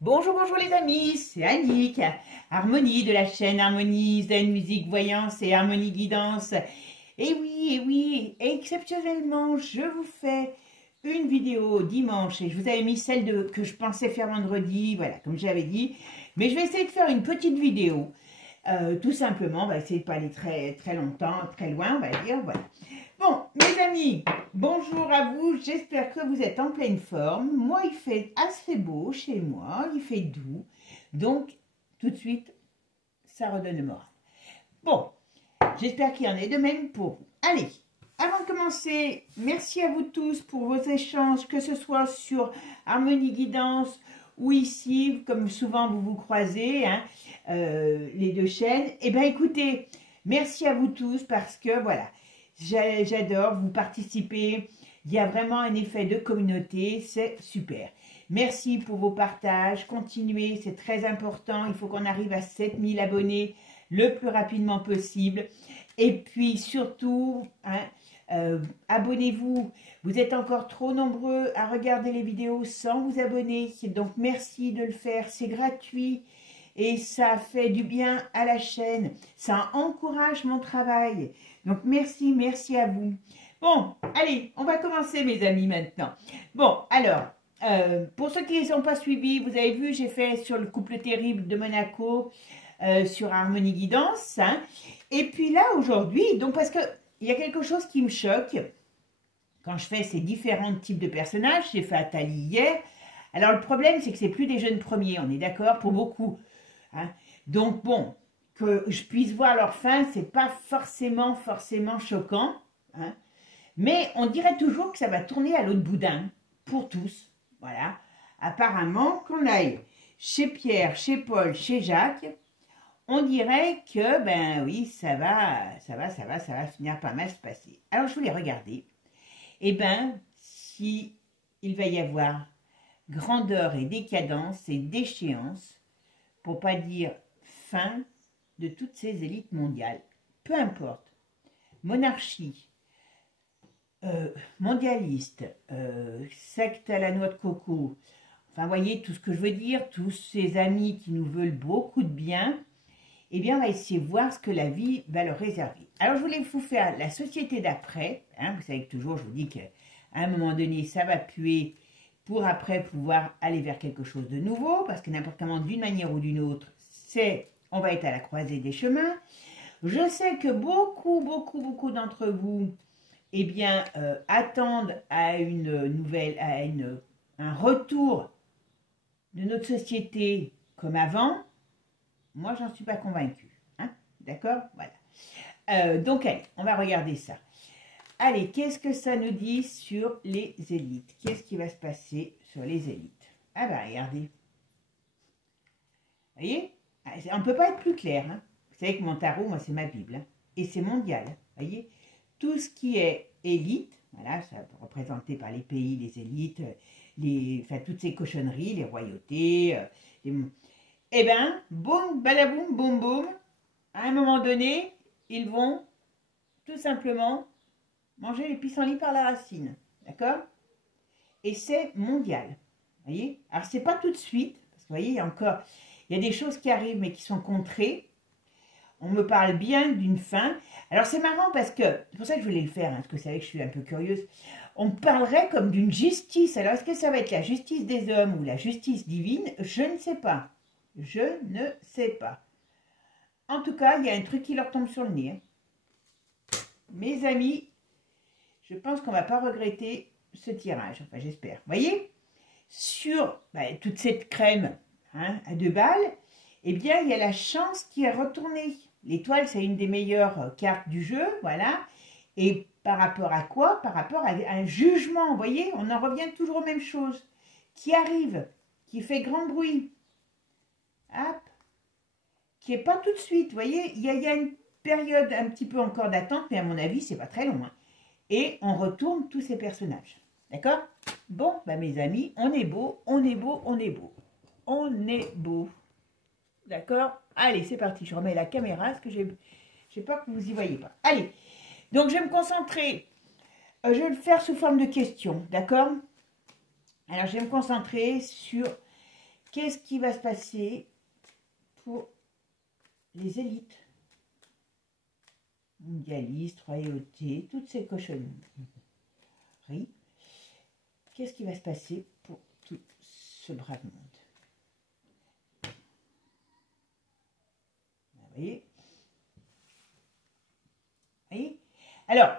Bonjour, bonjour les amis, c'est Annick, Harmonie de la chaîne Harmonie, Zen Musique Voyance et Harmonie Guidance. Et oui, exceptionnellement, je vous fais une vidéo dimanche et je vous avais mis que je pensais faire vendredi, voilà, comme j'avais dit. Mais je vais essayer de faire une petite vidéo, tout simplement, on va essayer de pas aller très longtemps, très loin, on va dire, voilà. Bon, mes amis, bonjour à vous, j'espère que vous êtes en pleine forme. Moi, il fait assez beau chez moi, il fait doux. Donc, tout de suite, ça redonne le moral. Bon, j'espère qu'il y en est de même pour vous. Allez, avant de commencer, merci à vous tous pour vos échanges, que ce soit sur Harmonie Guidance ou ici, comme souvent vous vous croisez, hein, les deux chaînes. Eh bien, écoutez, merci à vous tous parce que, voilà, j'adore, vous participez, il y a vraiment un effet de communauté, c'est super. Merci pour vos partages, continuez, c'est très important, il faut qu'on arrive à 7000 abonnés le plus rapidement possible. Et puis surtout, hein, abonnez-vous, vous êtes encore trop nombreux à regarder les vidéos sans vous abonner, donc merci de le faire, c'est gratuit. Et ça fait du bien à la chaîne, ça encourage mon travail. Donc merci à vous. Bon, allez, on va commencer mes amis maintenant. Bon, alors, pour ceux qui ne sont pas suivis, vous avez vu, j'ai fait sur le couple terrible de Monaco, sur Harmonie Guidance. Hein. Et puis là, aujourd'hui, donc parce qu'il y a quelque chose qui me choque, quand je fais ces différents types de personnages, j'ai fait Atali hier. Alors le problème, c'est que c'est plus des jeunes premiers, on est d'accord, pour beaucoup. Hein. Donc bon, que je puisse voir leur fin, c'est pas forcément choquant. Hein. Mais on dirait toujours que ça va tourner à l'autre boudin, pour tous. Voilà. Apparemment, qu'on aille chez Pierre, chez Paul, chez Jacques, on dirait que, ben oui, ça va finir par mal se passer. Alors je voulais regarder. Eh ben, si il va y avoir grandeur et décadence et déchéance, pour pas dire fin de toutes ces élites mondiales. Peu importe, monarchie, mondialiste, secte à la noix de coco, enfin voyez tout ce que je veux dire, tous ces amis qui nous veulent beaucoup de bien, eh bien on va essayer de voir ce que la vie va leur réserver. Alors je voulais vous faire la société d'après, hein, vous savez que toujours je vous dis qu'à un moment donné ça va puer, pour après pouvoir aller vers quelque chose de nouveau, parce que n'importe comment, d'une manière ou d'une autre, on va être à la croisée des chemins. Je sais que beaucoup d'entre vous, eh bien, attendent à une nouvelle, un retour de notre société comme avant. Moi, j'en suis pas convaincue. Hein, d'accord? Voilà. Donc, allez, on va regarder ça. Allez, qu'est-ce que ça nous dit sur les élites? Qu'est-ce qui va se passer sur les élites? Ah ben, regardez. Vous voyez? On ne peut pas être plus clair. Hein. Vous savez que mon tarot, moi, c'est ma Bible. Hein. Et c'est mondial. Vous voyez? Tout ce qui est élite, voilà, ça représenté par les pays, les élites, enfin, toutes ces cochonneries, les royautés. Eh ben, boum, balaboum, boum, boum. À un moment donné, ils vont tout simplement manger les pissenlits par la racine, d'accord? Et c'est mondial, vous voyez? Alors, c'est pas tout de suite, parce que vous voyez, il y a des choses qui arrivent, mais qui sont contrées. On me parle bien d'une fin. Alors, c'est marrant parce que, c'est pour ça que je voulais le faire, hein, parce que vous savez que je suis un peu curieuse. On me parlerait comme d'une justice. Alors, est-ce que ça va être la justice des hommes ou la justice divine? Je ne sais pas. Je ne sais pas. En tout cas, il y a un truc qui leur tombe sur le nez. Hein. Mes amis, je pense qu'on ne va pas regretter ce tirage. Enfin, j'espère. Vous voyez, sur toute cette crème, hein, à 2 balles, eh bien, il y a la chance qui est retournée. L'étoile, c'est une des meilleures cartes du jeu, voilà. Et par rapport à quoi? Par rapport à un jugement, vous voyez, on en revient toujours aux mêmes choses. Qui arrive, qui fait grand bruit. Hop. Qui n'est pas tout de suite, vous voyez, il y a une période un petit peu encore d'attente, mais à mon avis, c'est pas très long. Hein. Et on retourne tous ces personnages. D'accord? Bon, bah mes amis, on est beau, on est beau, on est beau. On est beau. D'accord? Allez, c'est parti. Je remets la caméra, parce que j'ai peur que vous y voyez pas. Allez, donc je vais me concentrer. Je vais le faire sous forme de questions, d'accord? Alors, je vais me concentrer sur qu'est-ce qui va se passer pour les élites? Mondialistes, royauté, toutes ces cochonneries. Qu'est-ce qui va se passer pour tout ce brave monde? Vous voyez? Alors,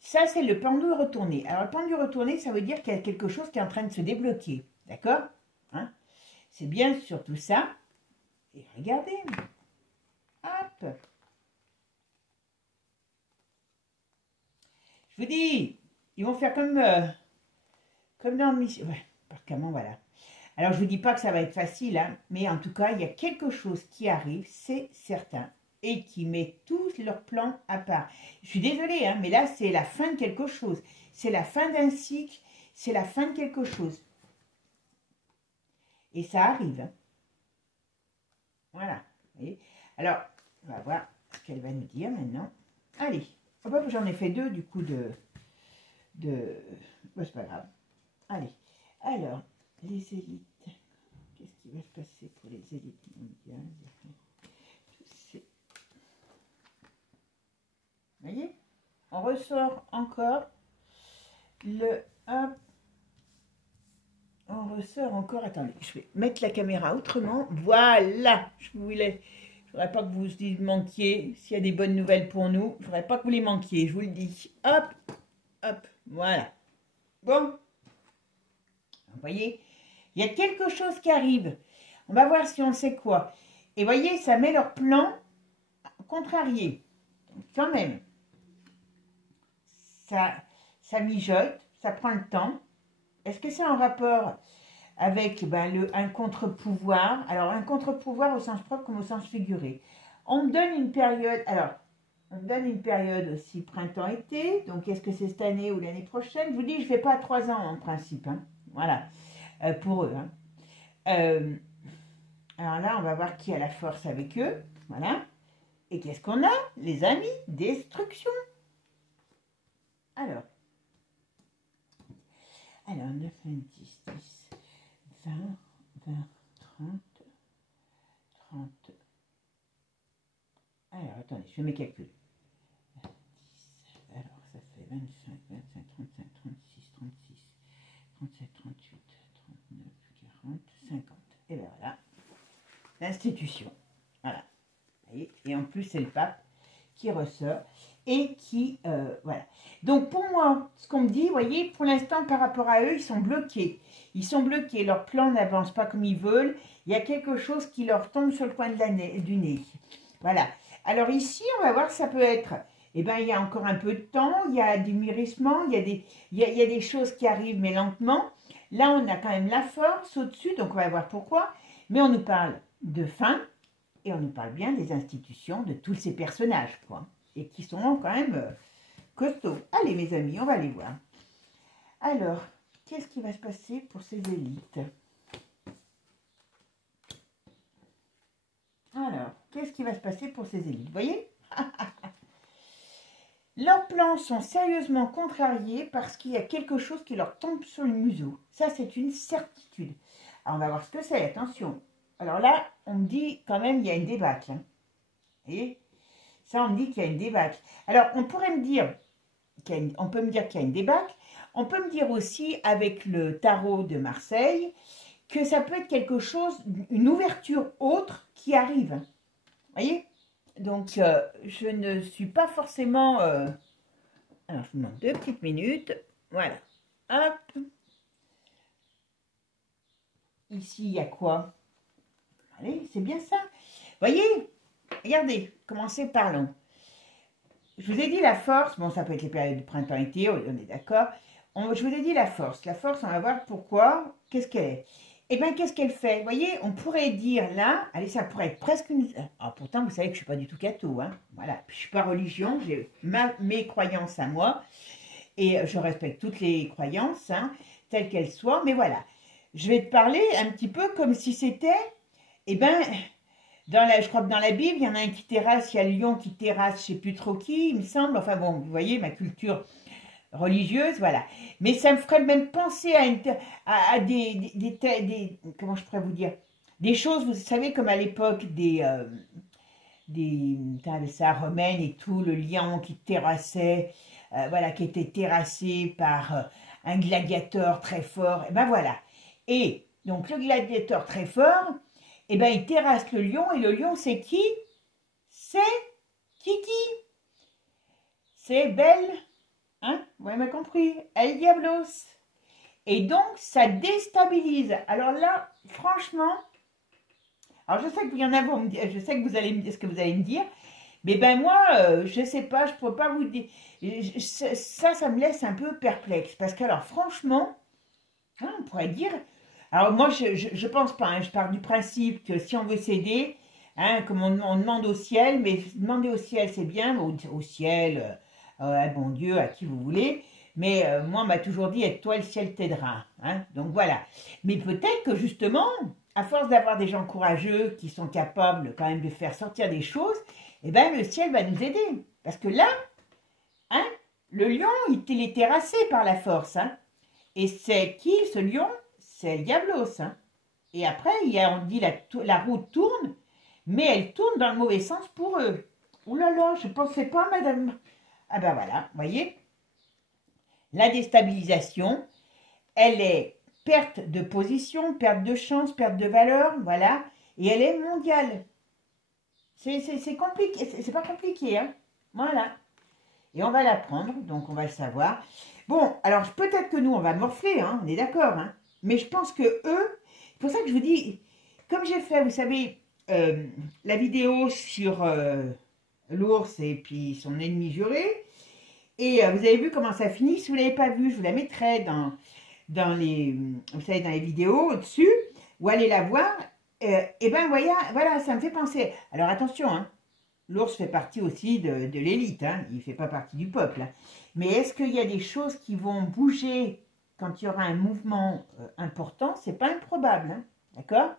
ça c'est le pendule retourné. Alors, le pendule retourné, ça veut dire qu'il y a quelque chose qui est en train de se débloquer. D'accord, hein? C'est bien surtout ça. Et regardez. Hop. Je vous dis, ils vont faire comme dans le mission. Ouais, par comment, voilà. Alors, je ne vous dis pas que ça va être facile, hein, mais en tout cas, il y a quelque chose qui arrive, c'est certain, et qui met tous leurs plans à part. Je suis désolée, hein, mais là, c'est la fin de quelque chose. C'est la fin d'un cycle, c'est la fin de quelque chose. Et ça arrive. Hein. Voilà. Vous voyez. Alors, on va voir ce qu'elle va nous dire maintenant. Allez. Oh, bah, j'en ai fait deux, du coup, bah, c'est pas grave. Allez. Alors, les élites. Qu'est-ce qui va se passer pour les élites mondiales? Vous voyez? On ressort encore le... Hop. On ressort encore. Attendez, je vais mettre la caméra autrement. Voilà. Je voudrais pas que vous y manquiez. S'il y a des bonnes nouvelles pour nous, je voudrais pas que vous les manquiez. Je vous le dis. Hop. Hop. Voilà. Bon. Vous voyez, il y a quelque chose qui arrive. On va voir si on sait quoi. Et voyez, ça met leur plan contrarié. Donc, quand même, ça mijote, ça prend le temps. Est-ce que c'est en rapport avec un contre-pouvoir? Alors, un contre-pouvoir au sens propre comme au sens figuré. On me donne une période, alors, on me donne une période aussi printemps-été. Donc, est-ce que c'est cette année ou l'année prochaine? Je vous dis, je ne fais pas 3 ans en principe. Hein. Voilà, pour eux. Hein. Alors là, on va voir qui a la force avec eux. Voilà. Et qu'est-ce qu'on a? Les amis, destruction. Alors, 9, 20, 10, 10, 20, 20, 30, 30. Alors, attendez, je fais mes calculs. 10, alors ça fait 25, 25, 35, 36, 36, 37, 38, 39, 40, 50. Et bien voilà, l'institution. Voilà. Et en plus, c'est le pape qui ressort et qui... voilà. Donc, pour moi, ce qu'on me dit, vous voyez, pour l'instant, par rapport à eux, ils sont bloqués. Ils sont bloqués. Leur plan n'avance pas comme ils veulent. Il y a quelque chose qui leur tombe sur le coin de du nez. Voilà. Alors ici, on va voir, ça peut être... Eh bien, il y a encore un peu de temps. Il y a du mûrissement. Il y a des choses qui arrivent, mais lentement. Là, on a quand même la force au-dessus. Donc, on va voir pourquoi. Mais on nous parle de fin. Et on nous parle bien des institutions, de tous ces personnages, quoi. Et qui sont quand même costauds. Allez, mes amis, on va les voir. Alors, qu'est-ce qui va se passer pour ces élites? Alors, qu'est-ce qui va se passer pour ces élites? Vous voyez? Leurs plans sont sérieusement contrariés parce qu'il y a quelque chose qui leur tombe sur le museau. Ça, c'est une certitude. Alors, on va voir ce que c'est. Attention. Alors là, on me dit quand même il y a une débâcle. Hein. Et ça, on me dit qu'il y a une débâcle. Alors, on pourrait me dire, on peut me dire qu'il y a une débâcle. On peut me dire aussi, avec le tarot de Marseille, que ça peut être quelque chose, une ouverture autre qui arrive. Vous voyez? Donc, je ne suis pas forcément... Alors, je vous demande 2 petites minutes. Voilà. Hop. Ici, il y a quoi? Allez, c'est bien ça. Voyez, regardez, commencez par long. Je vous ai dit la force, bon, ça peut être les périodes de printemps-été, on est d'accord. Je vous ai dit la force. La force, on va voir pourquoi, qu'est-ce qu'elle est. Eh bien, qu'est-ce qu'elle fait? Vous voyez, on pourrait dire là, allez, ça pourrait être presque une... Alors, pourtant, vous savez que je ne suis pas du tout catho, hein. Voilà, je ne suis pas religion, j'ai mes croyances à moi. Et je respecte toutes les croyances, hein, telles qu'elles soient. Mais voilà, je vais te parler un petit peu comme si c'était... Eh bien, je crois que dans la Bible, il y en a un qui terrasse, il y a le lion qui terrasse, je ne sais plus trop qui, il me semble. Enfin bon, vous voyez, ma culture religieuse, voilà. Mais ça me ferait même penser à comment je pourrais vous dire, des choses, vous savez, comme à l'époque ça, romaine et tout, le lion qui terrassait, voilà, qui était terrassé par un gladiateur très fort, et ben voilà. Et donc le gladiateur très fort, et ben il terrasse le lion, et le lion c'est qui? C'est Kiki. C'est Belle, hein? Vous m'avez compris, El Diablos. Et donc ça déstabilise. Alors là, franchement, alors je sais que vous y en avez, je sais que vous allez me dire ce que vous allez me dire, mais ben moi, je sais pas, je pourrais pas vous dire. Ça me laisse un peu perplexe, parce que alors franchement, hein, on pourrait dire. Alors moi, je pense pas, hein, je pars du principe que si on veut s'aider, hein, comme on demande au ciel, mais demander au ciel c'est bien, au ciel, à bon Dieu, à qui vous voulez. Mais moi, on m'a toujours dit, aide-toi, le ciel t'aidera. Hein, donc voilà. Mais peut-être que justement, à force d'avoir des gens courageux qui sont capables quand même de faire sortir des choses, eh ben, le ciel va nous aider. Parce que là, hein, le lion, il est terrassé par la force. Hein, et c'est qui ce lion? C'est le Diablos. Hein. Et après, on dit la roue tourne, mais elle tourne dans le mauvais sens pour eux. Ouh là là, je ne pensais pas, madame. Ah ben voilà, vous voyez. La déstabilisation, elle est perte de position, perte de chance, perte de valeur, voilà. Et elle est mondiale. C'est compliqué, c'est pas compliqué, hein. Voilà. Et on va l'apprendre, donc on va le savoir. Bon, alors peut-être que nous, on va morfler, hein, on est d'accord, hein. Mais je pense que eux, c'est pour ça que je vous dis, comme j'ai fait, vous savez, la vidéo sur l'ours et puis son ennemi juré, et vous avez vu comment ça finit. Si vous ne l'avez pas vu, je vous la mettrai dans les, vous savez, dans les vidéos au-dessus, ou allez la voir. Et ben voilà, ça me fait penser. Alors attention, hein, l'ours fait partie aussi de l'élite, hein, il ne fait pas partie du peuple. Hein. Mais est-ce qu'il y a des choses qui vont bouger quand il y aura un mouvement important? C'est pas improbable, hein, d'accord?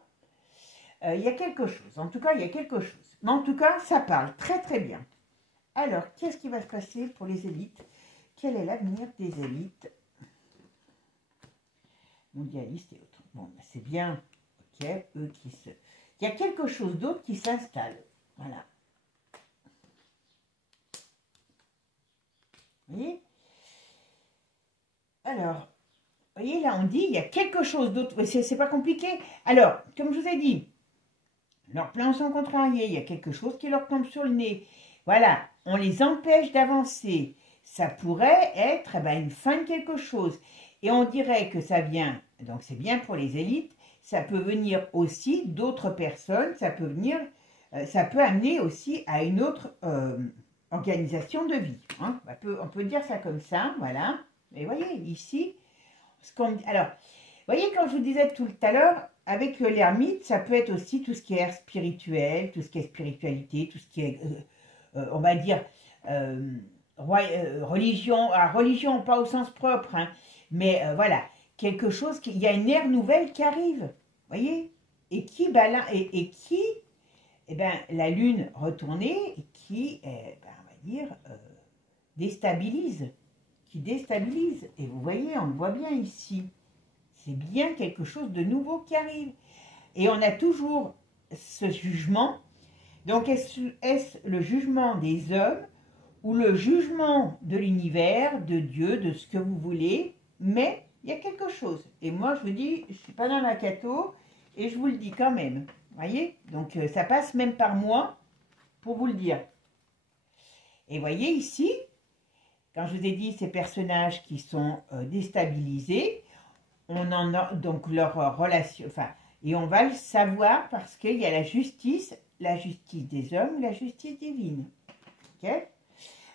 Il y a quelque chose, en tout cas, il y a quelque chose. Mais en tout cas, ça parle très très bien. Alors, qu'est-ce qui va se passer pour les élites? Quel est l'avenir des élites mondialistes et autres? Bon, ben, c'est bien, ok, eux qui se... Il y a quelque chose d'autre qui s'installe, voilà. Vous voyez? Alors, vous voyez, là, on dit, il y a quelque chose d'autre, c'est pas compliqué. Alors, comme je vous ai dit, leurs plans sont contrariés, il y a quelque chose qui leur tombe sur le nez. Voilà, on les empêche d'avancer. Ça pourrait être une fin de quelque chose. Et on dirait que ça vient, donc c'est bien pour les élites, ça peut venir aussi d'autres personnes, ça peut venir, ça peut amener aussi à une autre organisation de vie. Hein. On peut dire ça comme ça, voilà. Et voyez, ici, alors, voyez, quand je vous disais tout à l'heure, avec l'ermite, ça peut être aussi tout ce qui est spirituel, tout ce qui est spiritualité, tout ce qui est, on va dire, religion, religion pas au sens propre, hein, mais voilà, quelque chose, il y a une ère nouvelle qui arrive, voyez, et qui, eh ben, la lune retournée, qui, on va dire, déstabilise, et vous voyez, on le voit bien ici, c'est bien quelque chose de nouveau qui arrive, et on a toujours ce jugement. Donc, est-ce le jugement des hommes ou le jugement de l'univers, de Dieu, de ce que vous voulez? Mais il y a quelque chose. Et moi, je vous dis, je ne suis pas dans la catho et je vous le dis quand même. Voyez? Donc, ça passe même par moi pour vous le dire. Et voyez ici, quand je vous ai dit ces personnages qui sont déstabilisés, on en a donc leur relation, enfin, et on va le savoir parce qu'il y a la justice des hommes, la justice divine. Ok?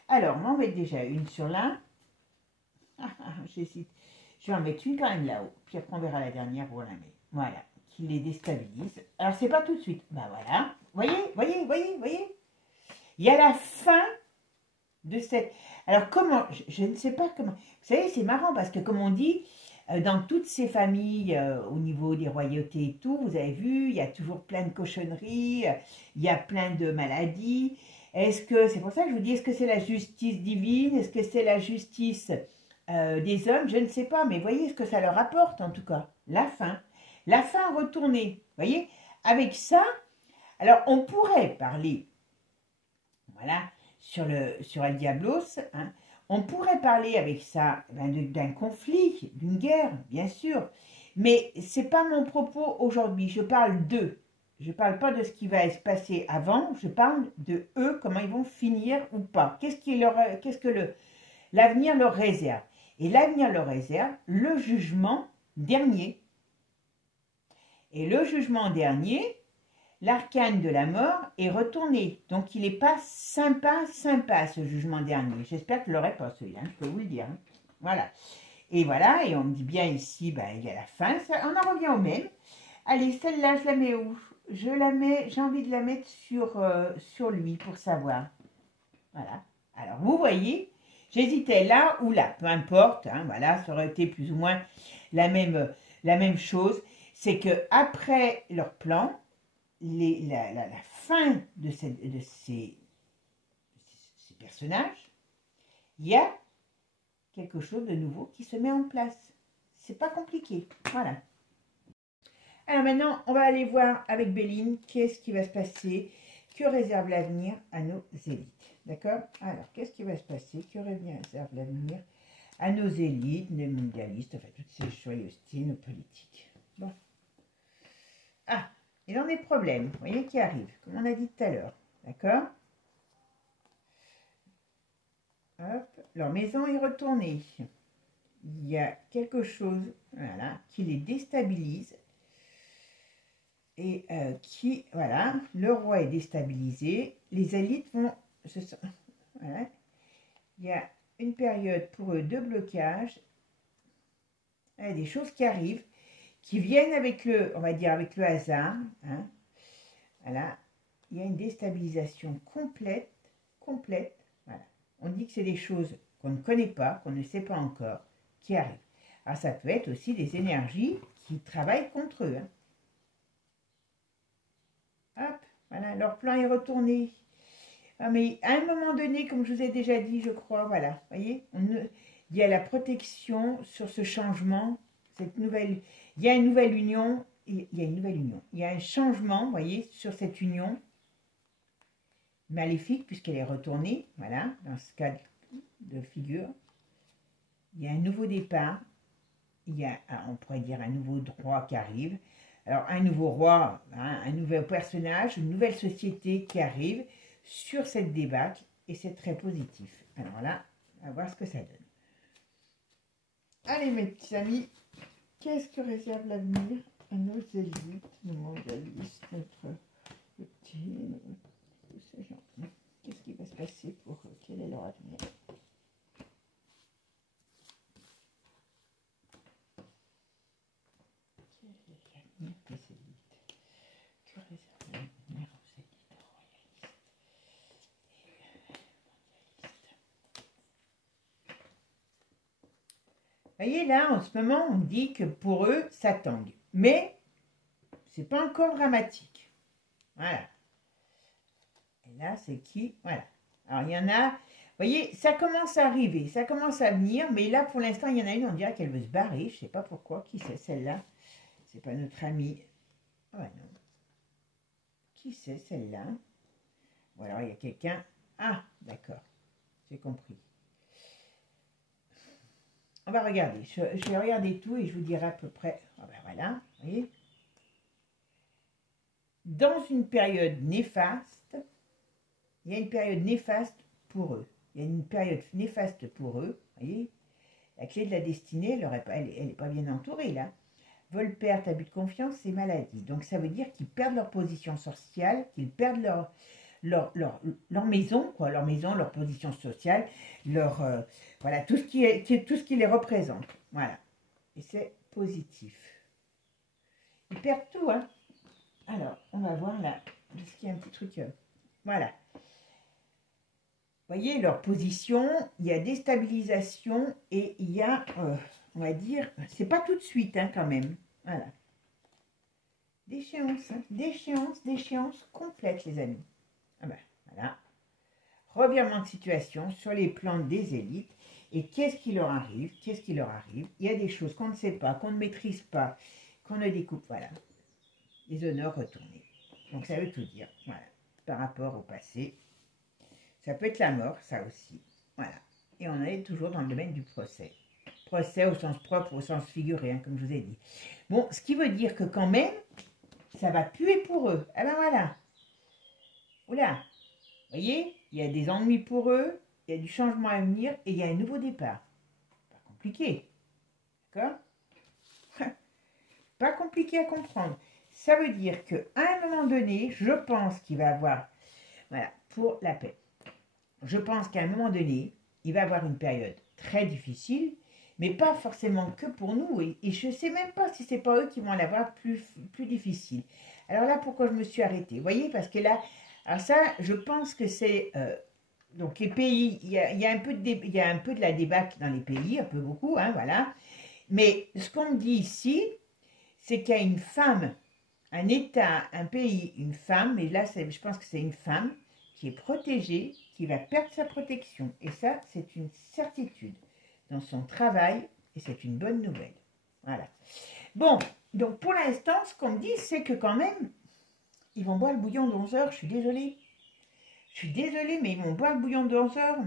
Alors, on va en mettre déjà une sur là. J'hésite. Je vais en mettre une quand même là-haut. Puis après, on verra la dernière où on la met. Voilà. Qui les déstabilise. Alors, c'est pas tout de suite. Ben voilà. Voyez. Il y a la fin de cette... Alors, comment... Je ne sais pas comment... Vous savez, c'est marrant parce que, comme on dit... Dans toutes ces familles, au niveau des royautés et tout, vous avez vu, il y a toujours plein de cochonneries, il y a plein de maladies. C'est pour ça que je vous dis, est-ce que c'est la justice divine? Est-ce que c'est la justice des hommes, je ne sais pas, mais voyez ce que ça leur apporte en tout cas. La fin retournée, voyez. Avec ça, alors on pourrait parler, voilà, sur El Diablos, hein, on pourrait parler avec ça d'un conflit, d'une guerre, bien sûr, mais c'est pas mon propos aujourd'hui. Je parle d'eux. Je parle pas de ce qui va se passer avant. Je parle de eux, comment ils vont finir ou pas. Qu'est-ce que l'avenir leur réserve. Et l'avenir leur réserve le jugement dernier. Et le jugement dernier, l'arcane de la mort est retourné. Donc, il n'est pas sympa, ce jugement dernier. J'espère que je ne l'aurai pas, celui-là, je peux vous le dire. Hein. Voilà. Et voilà, et on me dit bien ici, ben, il y a la fin. Ça, on en revient au même. Allez, celle-là, je la mets où? J'ai envie de la mettre sur lui pour savoir. Voilà. Alors, vous voyez, j'hésitais là ou là. Peu importe, hein, voilà, ça aurait été plus ou moins la même chose. C'est que après leur plan, la fin de ces personnages, il y a quelque chose de nouveau qui se met en place. C'est pas compliqué. Voilà. Alors maintenant, on va aller voir avec Béline qu'est-ce qui va se passer, que réserve l'avenir à nos élites. D'accord? Alors, qu'est-ce qui va se passer, que réserve l'avenir à nos élites, nos mondialistes, enfin toutes ces joyeusetés, nos politiques. Bon. Ah, il en est problème, vous voyez, qui arrive, comme on a dit tout à l'heure. D'accord? Hop, leur maison est retournée. Il y a quelque chose, voilà, qui les déstabilise. Et voilà, le roi est déstabilisé. Les élites vont... Voilà. Il y a une période pour eux de blocage. Il y a des choses qui arrivent, qui viennent avec on va dire, avec le hasard. Hein. Voilà. Il y a une déstabilisation complète. Voilà. On dit que c'est des choses qu'on ne connaît pas, qu'on ne sait pas encore, qui arrivent. Alors ça peut être aussi des énergies qui travaillent contre eux. Hein. Hop, voilà, leur plan est retourné. Ah, mais à un moment donné, comme je vous ai déjà dit, je crois, voilà, voyez, il y a la protection sur ce changement, il y a une nouvelle union, il y a un changement, voyez, sur cette union maléfique, puisqu'elle est retournée, voilà, dans ce cas de figure. Il y a un nouveau départ, il y a, on pourrait dire, un nouveau droit qui arrive. Alors, un nouveau roi, hein, un nouveau personnage, une nouvelle société qui arrive sur cette débâcle, et c'est très positif. Alors là, on va voir ce que ça donne. Allez, mes petits amis, qu'est-ce que réserve l'avenir à nos élites, nos mondialistes, notre petit, tous ces gens? Qu'est-ce qui va se passer pour eux? Quel est leur avenir? Vous voyez, là, en ce moment, on dit que pour eux, ça tangue. Mais, c'est pas encore dramatique. Voilà. Et là, c'est qui? Voilà. Alors, il y en a... Vous voyez, ça commence à arriver, ça commence à venir. Mais là, pour l'instant, il y en a une, on dirait qu'elle veut se barrer. Je sais pas pourquoi. Qui c'est, celle-là? C'est pas notre amie. Oh, non. Qui c'est, celle-là? Ou alors, il y a quelqu'un... Ah, d'accord. J'ai compris. On va regarder. Je vais regarder tout et je vous dirai à peu près. Oh ben voilà, vous voyez. Dans une période néfaste, il y a une période néfaste pour eux. Il y a une période néfaste pour eux. Vous voyez. La clé de la destinée, elle n'est pas bien entourée là. Vol, perte, abus de confiance et maladie. Donc ça veut dire qu'ils perdent leur position sociale, qu'ils perdent leur maison, quoi, leur position sociale, voilà, tout ce qui les représente. Voilà. Et c'est positif. Ils perdent tout, hein. Alors, on va voir là, parce qu'il y a un petit truc. Voilà. Vous voyez, leur position, il y a déstabilisation et il y a, on va dire, c'est pas tout de suite, hein, quand même. Voilà. Déchéance, hein. Déchéance complète, les amis. Ah ben, voilà. Revirement de situation sur les plans des élites Et qu'est-ce qui leur arrive? Qu'est-ce qui leur arrive? Il y a des choses qu'on ne sait pas, qu'on ne maîtrise pas, qu'on ne découpe. Voilà. Les honneurs retournés. Donc ça veut tout dire. Voilà. Par rapport au passé. Ça peut être la mort, ça aussi. Voilà. Et on est toujours dans le domaine du procès. Procès au sens propre, au sens figuré, hein, comme je vous ai dit. Bon, ce qui veut dire que quand même, ça va puer pour eux. Ah ben voilà. Oula. Vous voyez, il y a des ennuis pour eux, il y a du changement à venir et il y a un nouveau départ. Pas compliqué. D'accord? Pas compliqué à comprendre. Ça veut dire qu'à un moment donné, je pense qu'il va avoir, voilà, pour la paix. Je pense qu'à un moment donné, il va avoir une période très difficile, mais pas forcément que pour nous. Et je ne sais même pas si ce n'est pas eux qui vont l'avoir plus difficile. Alors là, pourquoi je me suis arrêtée? Vous voyez, parce que là, alors ça, je pense que c'est... donc les pays, il y a un peu de la débâcle dans les pays, un peu beaucoup, hein, voilà. Mais ce qu'on me dit ici, c'est qu'il y a une femme, un État, un pays, une femme, et là, je pense que c'est une femme qui est protégée, qui va perdre sa protection. Et ça, c'est une certitude dans son travail, et c'est une bonne nouvelle. Voilà. Bon, donc pour l'instant, ce qu'on me dit, c'est que quand même, ils vont boire le bouillon de 11 heures, je suis désolée. Je suis désolée, mais ils vont boire le bouillon de 11 heures.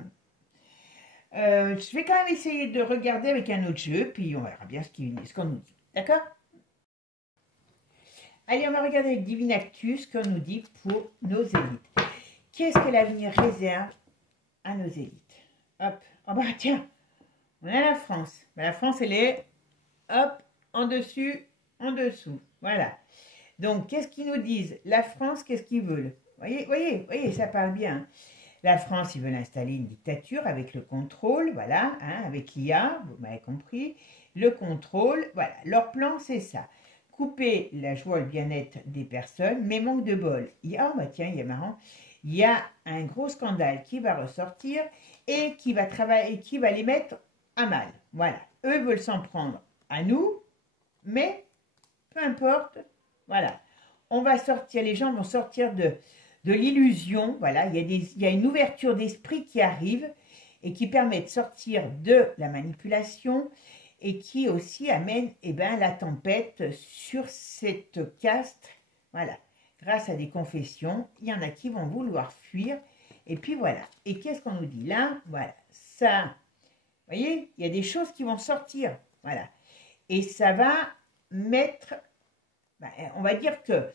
Je vais quand même essayer de regarder avec un autre jeu, puis on verra bien ce qu'on nous dit. D'accord? Allez, on va regarder avec Divinactus ce qu'on nous dit pour nos élites. Qu'est-ce que l'avenir réserve à nos élites? Hop, oh bah tiens, on a la France. La France, elle est, hop, en dessus, en dessous. Voilà. Donc, qu'est-ce qu'ils nous disent? La France, qu'est-ce qu'ils veulent? Voyez, ça parle bien. La France, ils veulent installer une dictature avec le contrôle, voilà, hein, avec l'IA, vous m'avez compris. Le contrôle, voilà, leur plan, c'est ça. Couper la joie et le bien-être des personnes, mais manque de bol. Oh, bah tiens, il est marrant. Il y a un gros scandale qui va ressortir et qui va travailler, qui va les mettre à mal. Voilà. Eux veulent s'en prendre à nous, mais peu importe, voilà. On va sortir, les gens vont sortir de l'illusion, voilà. Il y a une ouverture d'esprit qui arrive et qui permet de sortir de la manipulation et qui aussi amène la tempête sur cette caste, voilà. Grâce à des confessions, il y en a qui vont vouloir fuir. Et puis voilà. Et qu'est-ce qu'on nous dit là? Voilà. Ça, vous voyez, il y a des choses qui vont sortir. Voilà. Et ça va mettre, on va dire que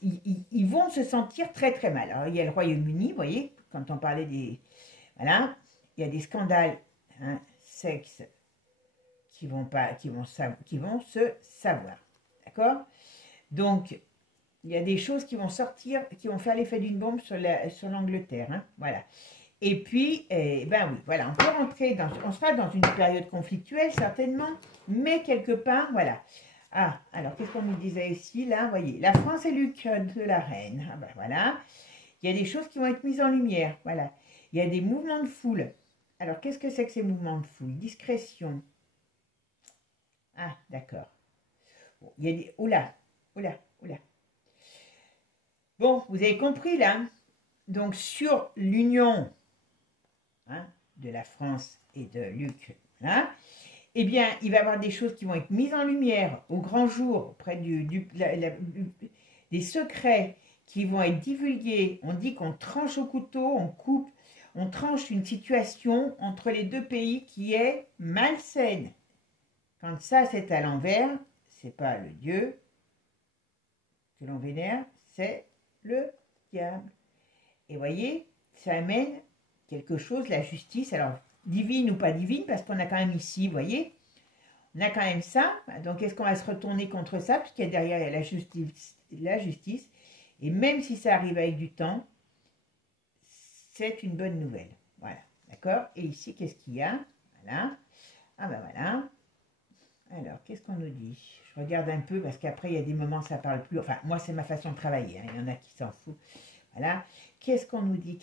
ils vont se sentir très très mal. Alors il y a le Royaume-Uni, vous voyez, quand on parlait des... Voilà. Il y a des scandales, hein, sexe, qui vont se savoir. D'accord? Donc... il y a des choses qui vont sortir, qui vont faire l'effet d'une bombe sur l'Angleterre. Hein, voilà. Et puis, oui, voilà, on peut rentrer on sera dans une période conflictuelle, certainement, mais quelque part, voilà. Ah, alors, qu'est-ce qu'on nous disait ici, là? Vous voyez, la France est l'Ukraine de la reine. Ah, ben voilà. Il y a des choses qui vont être mises en lumière. Voilà. Il y a des mouvements de foule. Alors, qu'est-ce que c'est que ces mouvements de foule? Discrétion. Ah, d'accord. Bon, il y a des... Oula. Bon, vous avez compris là. Donc sur l'union, hein, de la France et de l'Ukraine, hein, eh bien, il va y avoir des choses qui vont être mises en lumière au grand jour auprès des secrets qui vont être divulgués. On dit qu'on tranche au couteau, on coupe, on tranche une situation entre les deux pays qui est malsaine. Quand ça c'est à l'envers, c'est pas le Dieu que l'on vénère, c'est le diable. Et voyez, ça amène quelque chose, la justice, alors divine ou pas divine, parce qu'on a quand même ici, vous voyez, on a quand même ça. Donc est-ce qu'on va se retourner contre ça, puisqu'il y a derrière il y a la justice, et même si ça arrive avec du temps, c'est une bonne nouvelle. Voilà, d'accord? Et ici, qu'est-ce qu'il y a? Voilà. Ah ben voilà. Alors, qu'est-ce qu'on nous dit? Je regarde un peu parce qu'après, il y a des moments, ça ne parle plus. Enfin, moi, c'est ma façon de travailler. Hein. Il y en a qui s'en foutent. Voilà. Qu'est-ce qu'on nous dit?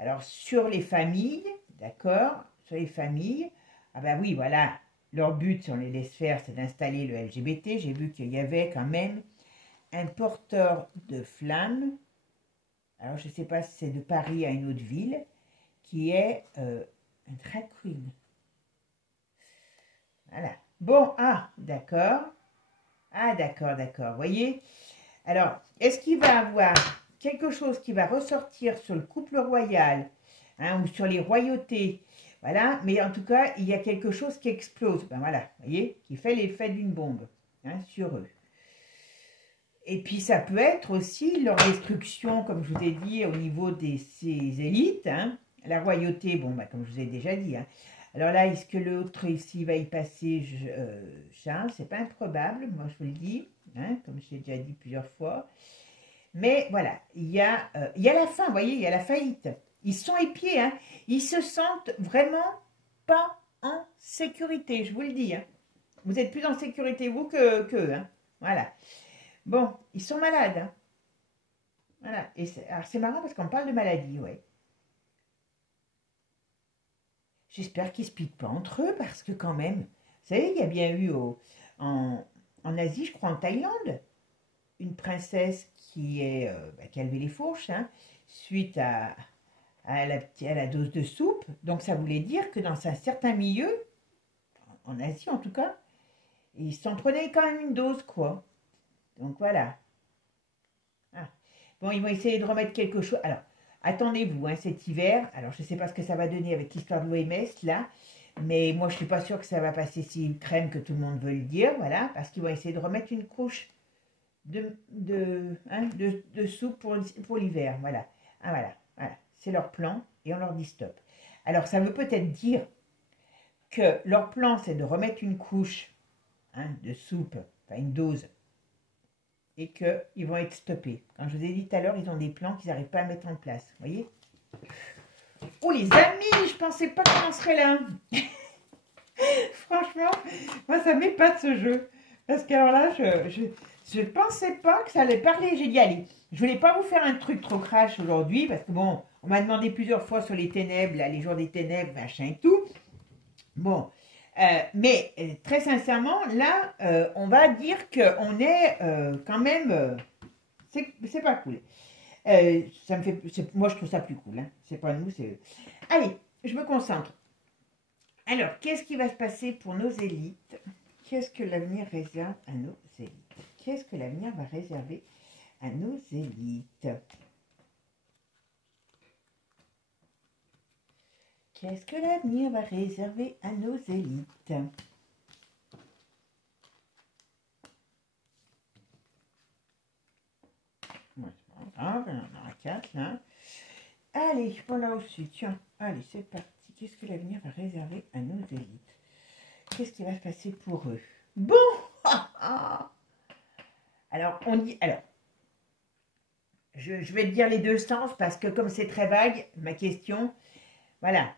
Alors, sur les familles, d'accord? Sur les familles, ah ben oui, voilà. Leur but, si on les laisse faire, c'est d'installer le LGBT. J'ai vu qu'il y avait quand même un porteur de flammes. Alors, je ne sais pas si c'est de Paris à une autre ville, qui est Un drag queen. Voilà. Bon, ah, d'accord. Ah, d'accord, d'accord. Vous voyez? Alors, est-ce qu'il va avoir quelque chose qui va ressortir sur le couple royal, hein, ou sur les royautés? Voilà, mais en tout cas, il y a quelque chose qui explose. Ben voilà, vous voyez, qui fait l'effet d'une bombe, hein, sur eux. Et puis, ça peut être aussi leur destruction, comme je vous ai dit, au niveau de ces élites, hein. La royauté, bon, bah, comme je vous ai déjà dit, hein. Alors là, est-ce que l'autre ici va y passer, Charles? C'est pas improbable, moi je vous le dis, hein, comme je l'ai déjà dit plusieurs fois. Mais voilà, il y a la fin, vous voyez, il y a la faillite. Ils sont épiés, hein. Ils se sentent vraiment pas en sécurité, je vous le dis, hein. Vous êtes plus en sécurité, vous, qu'eux, hein. Voilà. Bon, ils sont malades, hein. Voilà. Alors c'est marrant parce qu'on parle de maladie, ouais. J'espère qu'ils ne se piquent pas entre eux parce que quand même, vous savez, il y a bien eu en Asie, je crois en Thaïlande, une princesse qui a levé les fourches, hein, suite à la dose de soupe. Donc ça voulait dire que dans un certain milieu, en Asie en tout cas, ils s'en prenaient quand même une dose, quoi. Donc voilà. Ah. Bon, ils vont essayer de remettre quelque chose. Alors, attendez-vous, hein, cet hiver. Alors, je ne sais pas ce que ça va donner avec l'histoire de l'OMS, là. Mais moi, je ne suis pas sûre que ça va passer si crème que tout le monde veut le dire. Voilà, parce qu'ils vont essayer de remettre une couche de soupe pour l'hiver. Voilà. Ah, voilà, voilà. C'est leur plan et on leur dit stop. Alors, ça veut peut-être dire que leur plan, c'est de remettre une couche, hein, de soupe, enfin une dose, et qu'ils vont être stoppés. Quand je vous ai dit tout à l'heure, ils ont des plans qu'ils n'arrivent pas à mettre en place. Vous voyez? Oh les amis, je pensais pas qu'on en serait là. Franchement, moi ça m'épate ce jeu. Parce que alors là, je pensais pas que ça allait parler. J'ai dit, allez, je voulais pas vous faire un truc trop crash aujourd'hui. Parce que bon, on m'a demandé plusieurs fois sur les ténèbres, là, les jours des ténèbres, machin et tout. Bon, mais très sincèrement, là, on va dire qu'on est quand même... c'est pas cool. Ça me fait, moi, je trouve ça plus cool. Hein. C'est pas nous, c'est eux. Allez, je me concentre. Alors, qu'est-ce qui va se passer pour nos élites? Qu'est-ce que l'avenir réserve à nos élites? Qu'est-ce que l'avenir va réserver à nos élites? Qu'est-ce que l'avenir va réserver à nos élites? Ah, ben, on en a 4 là. Allez, voilà aussi. Tiens, allez, c'est parti. Qu'est-ce que l'avenir va réserver à nos élites? Qu'est-ce qui va se passer pour eux? Bon. Alors, on dit... Alors, je vais te dire les deux sens parce que comme c'est très vague, ma question... Voilà.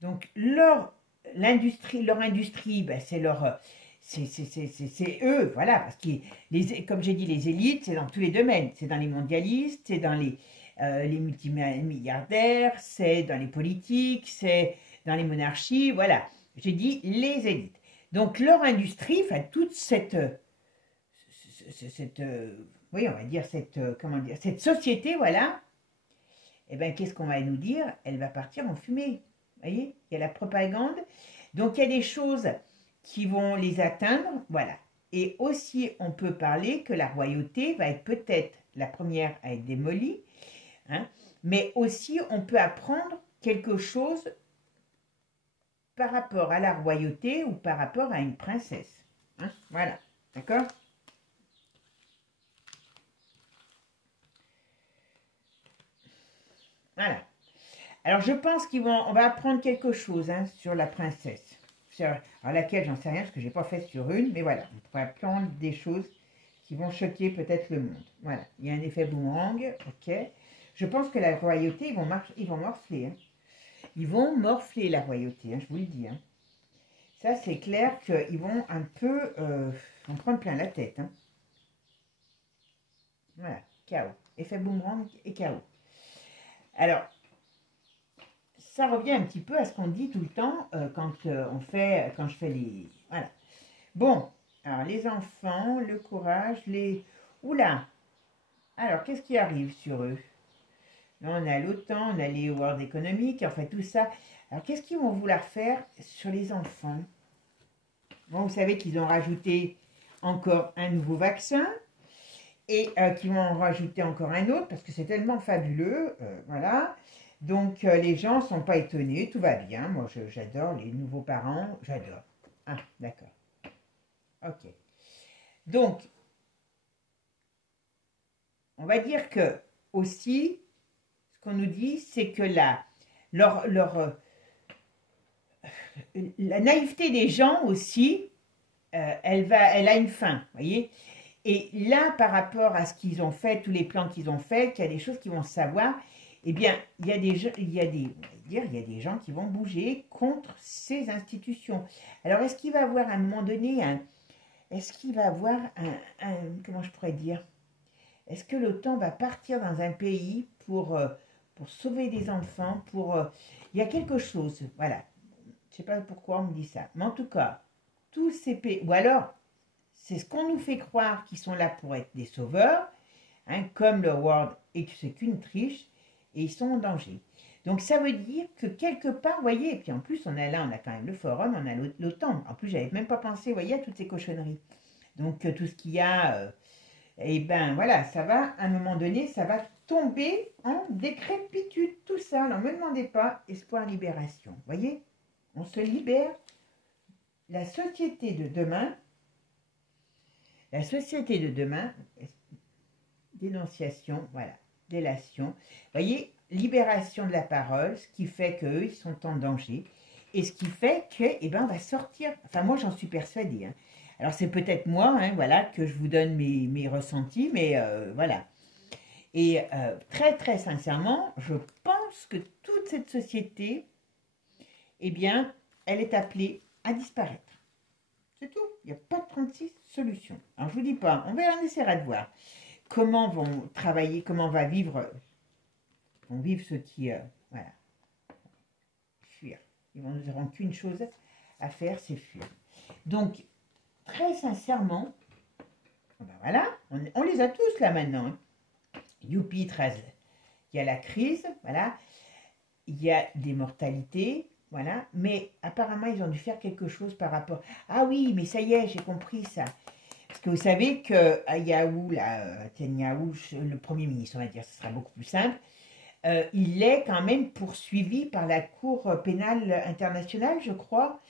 Donc, leur industrie, ben, c'est leur... C'est eux, voilà, parce que, comme j'ai dit, les élites, c'est dans tous les domaines. C'est dans les mondialistes, c'est dans les multimilliardaires, c'est dans les politiques, c'est dans les monarchies, voilà. J'ai dit les élites. Donc, leur industrie, enfin, toute oui, on va dire, comment dire, cette société, voilà, eh bien, qu'est-ce qu'on va nous dire? Elle va partir en fumée. Vous voyez, il y a la propagande. Donc, il y a des choses qui vont les atteindre, voilà. Et aussi, on peut parler que la royauté va être peut-être la première à être démolie, hein, mais aussi, on peut apprendre quelque chose par rapport à la royauté ou par rapport à une princesse. Hein, voilà, d'accord? Voilà. Alors, je pense on va apprendre quelque chose, hein, sur la princesse. Sur laquelle, j'en sais rien, parce que je n'ai pas fait sur une, mais voilà, on pourrait apprendre des choses qui vont choquer peut-être le monde. Voilà, il y a un effet boomerang, ok. Je pense que la royauté, ils vont morfler. Hein. Ils vont morfler la royauté, hein, je vous le dis. Hein. Ça, c'est clair qu'ils vont un peu en prendre plein la tête. Hein. Voilà, chaos. Effet boomerang et chaos. Alors, ça revient un petit peu à ce qu'on dit tout le temps quand je fais les... Voilà. Bon, alors les enfants, le courage, les... Oula! Alors, qu'est-ce qui arrive sur eux? Là, on a l'OTAN, on a les World Economic, enfin tout ça. Alors, qu'est-ce qu'ils vont vouloir faire sur les enfants? Bon, vous savez qu'ils ont rajouté encore un nouveau vaccin et qu'ils vont en rajouter encore un autre parce que c'est tellement fabuleux. Voilà. Donc, les gens ne sont pas étonnés, tout va bien. Moi, j'adore les nouveaux parents, j'adore. Ah, d'accord. Ok. Donc, on va dire que aussi, ce qu'on nous dit, c'est que la naïveté des gens aussi, elle a une fin, voyez. Et là, par rapport à ce qu'ils ont fait, tous les plans qu'ils ont fait, qu'il y a des choses qu'ils vont savoir, eh bien, il y a des gens qui vont bouger contre ces institutions. Alors, est-ce qu'il va avoir à un moment donné est-ce qu'il va avoir comment je pourrais dire? Est-ce que l'OTAN va partir dans un pays pour sauver des enfants, il y a quelque chose, voilà. Je ne sais pas pourquoi on me dit ça. Mais en tout cas, tous ces pays, ou alors, c'est ce qu'on nous fait croire qu'ils sont là pour être des sauveurs, hein, comme le World, et que c'est qu'une triche, et ils sont en danger. Donc ça veut dire que quelque part, vous voyez, et puis en plus, on a quand même le forum, on a l'OTAN. En plus, j'avais même pas pensé, vous voyez, à toutes ces cochonneries. Donc tout ce qu'il y a, et ben voilà, ça va, à un moment donné, ça va tomber en décrépitude, tout ça. Alors, ne me demandez pas, espoir, libération. Vous voyez, on se libère. La société de demain, dénonciation, voilà, délation. Vous voyez, libération de la parole, ce qui fait qu'eux, ils sont en danger. Et ce qui fait que, eh ben, on va sortir. Enfin, moi, j'en suis persuadée. Hein. Alors, c'est peut-être moi, hein, voilà, que je vous donne mes ressentis, mais voilà. Et très, très sincèrement, je pense que toute cette société, eh bien, elle est appelée à disparaître. C'est tout. Il n'y a pas de 36 solutions. Alors, je ne vous dis pas, on essaiera de voir comment vont travailler, comment vont vivre ceux qui, voilà, fuir. Ils n'auront qu'une chose à faire, c'est fuir. Donc, très sincèrement, ben voilà, on les a tous là maintenant. Hein. Youpi, 13. Il y a la crise, voilà. Il y a des mortalités, voilà. Mais apparemment, ils ont dû faire quelque chose par rapport... Ah oui, mais ça y est, j'ai compris ça. Parce que vous savez que Yahoo, Netanyahu, le Premier ministre, on va dire, ce sera beaucoup plus simple, il est quand même poursuivi par la Cour pénale internationale, je crois,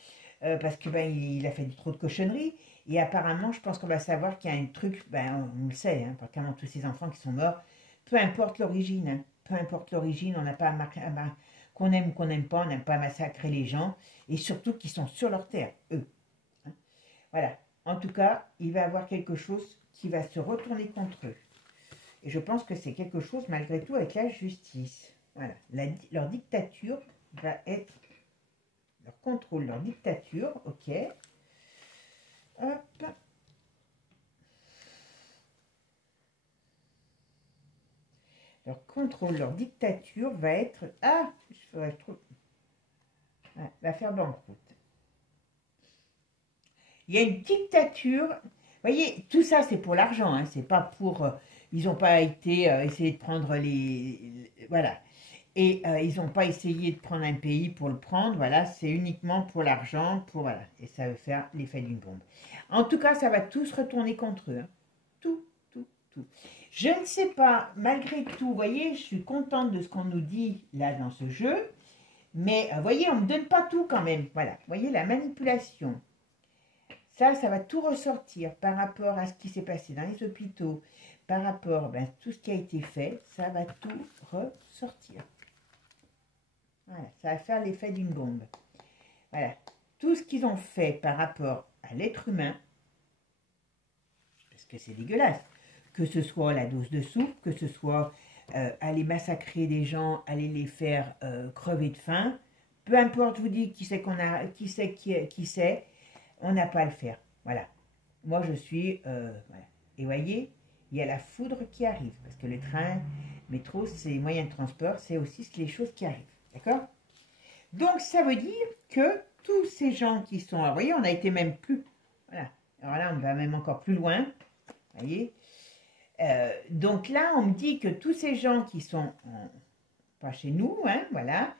parce que ben, il a fait trop de cochonneries. Et apparemment, je pense qu'on va savoir qu'il y a un truc, ben, on le sait, hein, parce tous ces enfants qui sont morts, peu importe l'origine, hein, peu importe l'origine, on n'a pas qu'on aime ou qu'on n'aime pas, on n'aime pas massacrer les gens, et surtout qu'ils sont sur leur terre, eux. Hein. Voilà. En tout cas, il va y avoir quelque chose qui va se retourner contre eux. Et je pense que c'est quelque chose, malgré tout, avec la justice. Voilà. Leur dictature va être... Leur contrôle, leur dictature, ok. Hop. Leur contrôle, leur dictature va être... Ah, je trouve... va faire banqueroute. Il y a une dictature... Vous voyez, tout ça, c'est pour l'argent. Hein, c'est pas pour... ils n'ont pas été essayer de prendre voilà. Et ils n'ont pas essayé de prendre un pays pour le prendre. Voilà, c'est uniquement pour l'argent. Voilà. Et ça va faire l'effet d'une bombe. En tout cas, ça va tous retourner contre eux. Hein. Tout. Je ne sais pas, malgré tout, vous voyez, je suis contente de ce qu'on nous dit là dans ce jeu. Mais, vous voyez, on ne me donne pas tout quand même. Voilà, vous voyez, la manipulation. Ça va tout ressortir par rapport à ce qui s'est passé dans les hôpitaux, par rapport à tout ce qui a été fait, ça va tout ressortir. Voilà, ça va faire l'effet d'une bombe. Voilà, tout ce qu'ils ont fait par rapport à l'être humain, parce que c'est dégueulasse, que ce soit la dose de soupe, que ce soit aller massacrer des gens, aller les faire crever de faim, peu importe, je vous dis qui c'est, on n'a pas à le faire. Voilà. Moi, je suis... voilà. Et voyez, il y a la foudre qui arrive. Parce que le train, métro, c'est moyen de transport, c'est aussi les choses qui arrivent. D'accord? Donc, ça veut dire que tous ces gens qui sont... Alors, vous voyez, on a été même plus... Voilà. Alors là, on va même encore plus loin. Vous voyez? Donc là, on me dit que tous ces gens qui sont... pas chez nous, hein, voilà...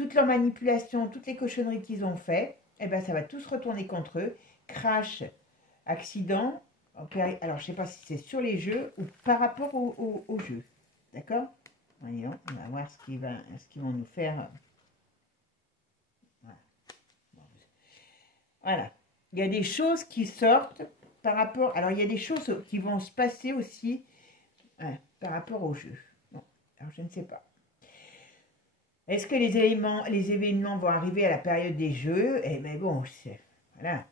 toute leur manipulation, toutes les cochonneries qu'ils ont fait, eh ben, ça va tous retourner contre eux. Crash, accident. Alors, je ne sais pas si c'est sur les jeux ou par rapport au jeu. D'accord? Voyons, on va voir ce qu'ils vont nous faire. Voilà. Voilà. Il y a des choses qui sortent par rapport... Alors, il y a des choses qui vont se passer aussi par rapport au jeu. Bon, alors je ne sais pas. Est-ce que les événements vont arriver à la période des jeux? Eh bien bon, voilà.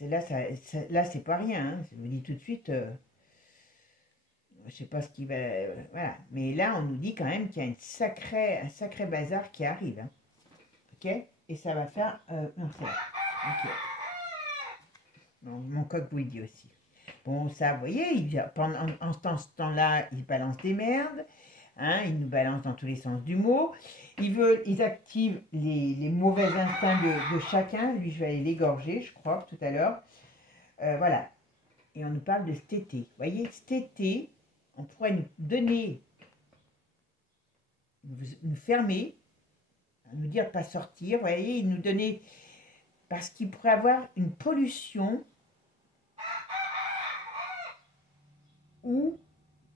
Là, c'est pas rien. Hein. Je vous dis tout de suite, je sais pas ce qui va... voilà. Mais là, on nous dit quand même qu'il y a un sacré bazar qui arrive. Hein. Ok? Et ça va faire... non, c'est là. Ok. Bon, mon coq vous le dit aussi. Bon, ça, vous voyez, en ce temps-là, ils balancent des merdes. Hein, ils nous balancent dans tous les sens du mot. Ils activent les mauvais instincts de chacun. Lui, je vais aller l'égorger, je crois, tout à l'heure. Voilà. Et on nous parle de cet été. Vous voyez, cet été, on pourrait nous donner, nous fermer, nous dire de ne pas sortir. Vous voyez, ils nous donnaient, parce qu'il pourrait avoir une pollution ou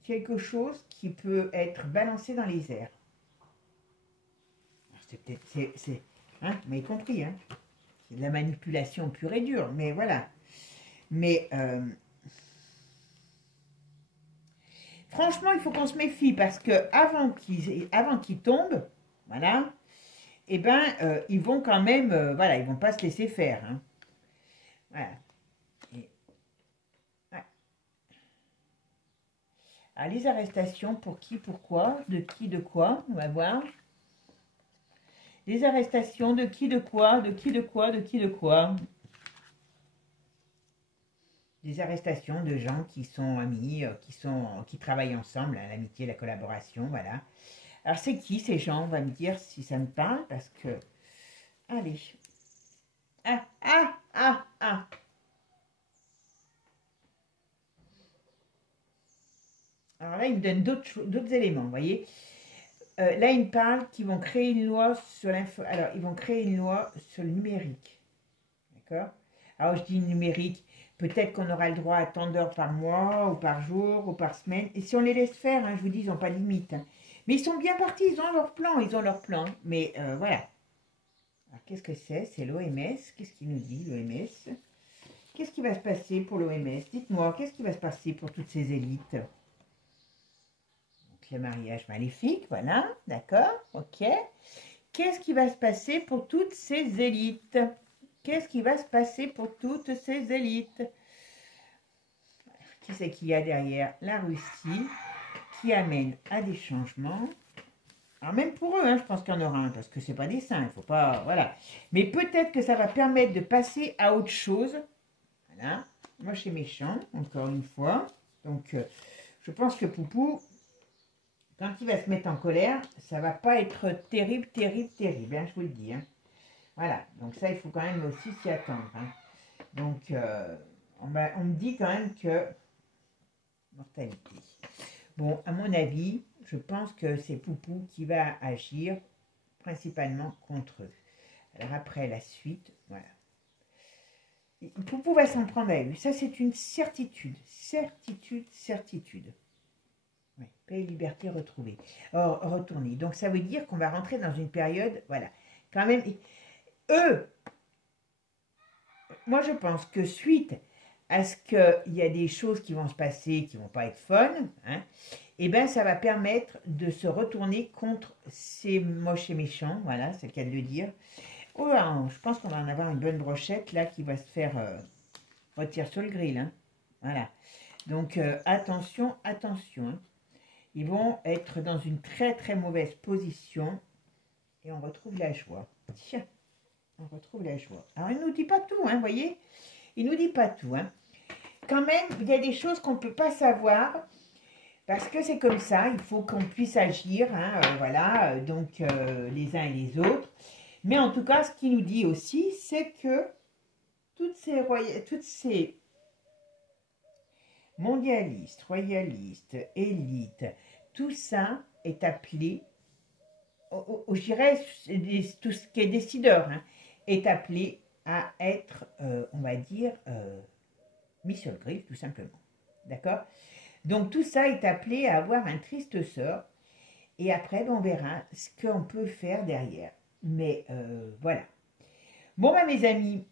quelque chose qui peut être balancé dans les airs. C'est peut-être, hein, vous m'avez compris, hein, c'est de la manipulation pure et dure, mais voilà. Mais franchement, il faut qu'on se méfie parce que avant qu'ils tombent, voilà, eh ben, ils vont quand même, voilà, ils vont pas se laisser faire. Hein. Voilà. Alors, les arrestations, pour qui, pourquoi, de qui, de quoi, on va voir. Les arrestations, de qui, de quoi, de qui, de quoi, de qui, de quoi. Des arrestations de gens qui sont amis, qui travaillent ensemble, hein, l'amitié, la collaboration, voilà. Alors, c'est qui ces gens? On va me dire si ça me parle, parce que... Allez. Ah. Alors là, il me donne d'autres éléments, vous voyez. Là, il me parle qu'ils vont créer une loi sur l'info. Alors, ils vont créer une loi sur le numérique. D'accord? Alors, je dis numérique, peut-être qu'on aura le droit à tant d'heures par mois, ou par jour, ou par semaine. Et si on les laisse faire, hein, je vous dis, ils n'ont pas de limite. Hein. Mais ils sont bien partis, ils ont leur plan. Mais voilà. Alors, qu'est-ce que c'est? C'est l'OMS. Qu'est-ce qu'il nous dit, l'OMS? Qu'est-ce qui va se passer pour l'OMS? Dites-moi, qu'est-ce qui va se passer pour toutes ces élites? Le mariage maléfique, voilà, d'accord, ok. Qu'est-ce qui va se passer pour toutes ces élites? Qu'est-ce qui va se passer pour toutes ces élites? Qui c'est qu'il y a derrière? La Russie, qui amène à des changements. Alors même pour eux, hein, je pense qu'il y en aura un, parce que c'est pas des saints, il faut pas, voilà. Mais peut-être que ça va permettre de passer à autre chose. Voilà, moi je suis méchant, encore une fois. Donc, je pense que Poupou... Quand il va se mettre en colère, ça va pas être terrible, hein, je vous le dis. Hein. Voilà, donc ça, il faut quand même aussi s'y attendre. Hein. Donc, on me dit quand même que... Mortalité. Bon, à mon avis, je pense que c'est Poupou qui va agir principalement contre eux. Alors après, la suite, voilà. Poupou va s'en prendre à eux. Ça, c'est une certitude. Certitude. Oui, paix et liberté retrouvée. Retournée. Donc, ça veut dire qu'on va rentrer dans une période, voilà. Quand même, eux, moi, je pense que suite à ce qu'il y a des choses qui vont se passer, qui ne vont pas être fun, hein, et bien, ça va permettre de se retourner contre ces moches et méchants, voilà, c'est le cas de le dire. Oh, je pense qu'on va en avoir une bonne brochette, là, qui va se faire retirer sur le grill, hein. Voilà. Donc, attention. Hein. Ils vont être dans une très mauvaise position. Et on retrouve la joie. Tiens, on retrouve la joie. Alors, il ne nous dit pas tout, hein, vous voyez? Il ne nous dit pas tout, hein. Quand même, il y a des choses qu'on ne peut pas savoir. Parce que c'est comme ça, il faut qu'on puisse agir, hein, voilà, donc les uns et les autres. Mais en tout cas, ce qu'il nous dit aussi, c'est que toutes ces mondialistes, royalistes, élites, tout ça est appelé je dirais, tout ce qui est décideur, hein, est appelé à être, on va dire, mis sur le griffe, tout simplement. D'accord? Donc tout ça est appelé à avoir un triste sort. Et après, ben, on verra ce qu'on peut faire derrière. Mais voilà. Bon, ben, mes amis,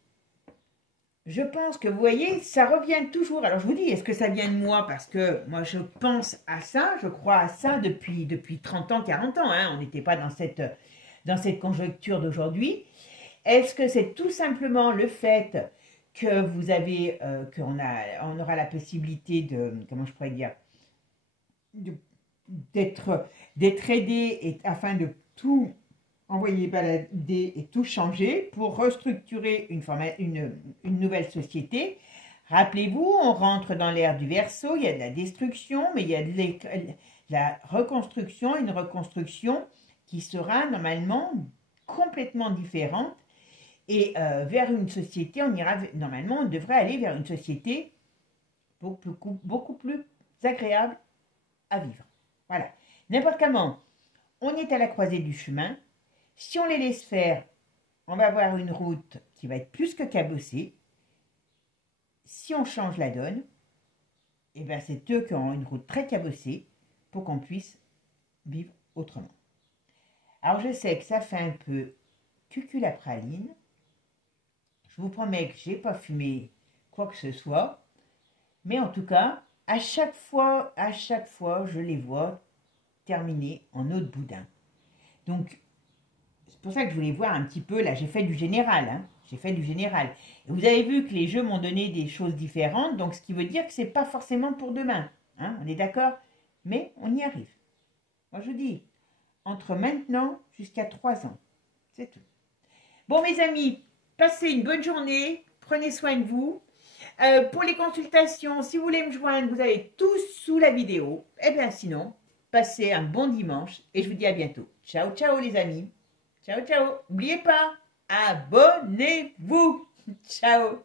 je pense que vous voyez, ça revient toujours. Alors je vous dis, est-ce que ça vient de moi? Parce que moi je pense à ça, je crois à ça depuis 30 ans, 40 ans. Hein. On n'était pas dans cette conjoncture d'aujourd'hui. Est-ce que c'est tout simplement le fait que vous avez, on aura la possibilité de, comment je pourrais dire, d'être aidé et, afin de tout envoyer balader et tout changer pour restructurer une nouvelle société. Rappelez-vous, on rentre dans l'ère du Verseau, il y a de la destruction, mais il y a de la reconstruction, une reconstruction qui sera normalement complètement différente. Et vers une société, normalement, on devrait aller vers une société beaucoup plus agréable à vivre. Voilà. N'importe comment, on est à la croisée du chemin. Si on les laisse faire, on va avoir une route qui va être plus que cabossée. Si on change la donne, eh ben c'est eux qui ont une route très cabossée pour qu'on puisse vivre autrement. Alors je sais que ça fait un peu cuculapraline. Je vous promets que je n'ai pas fumé quoi que ce soit. Mais en tout cas, à chaque fois, je les vois terminer en eau de boudin. Donc, c'est pour ça que je voulais voir un petit peu, là, j'ai fait du général, hein, j'ai fait du général. Et vous avez vu que les jeux m'ont donné des choses différentes, donc ce qui veut dire que ce n'est pas forcément pour demain, hein, on est d'accord? Mais on y arrive. Moi, je dis, entre maintenant jusqu'à 3 ans, c'est tout. Bon, mes amis, passez une bonne journée, prenez soin de vous. Pour les consultations, si vous voulez me joindre, vous avez tout sous la vidéo. Et bien sinon, passez un bon dimanche et je vous dis à bientôt. Ciao, ciao les amis. Ciao, ciao. N'oubliez pas, abonnez-vous. Ciao.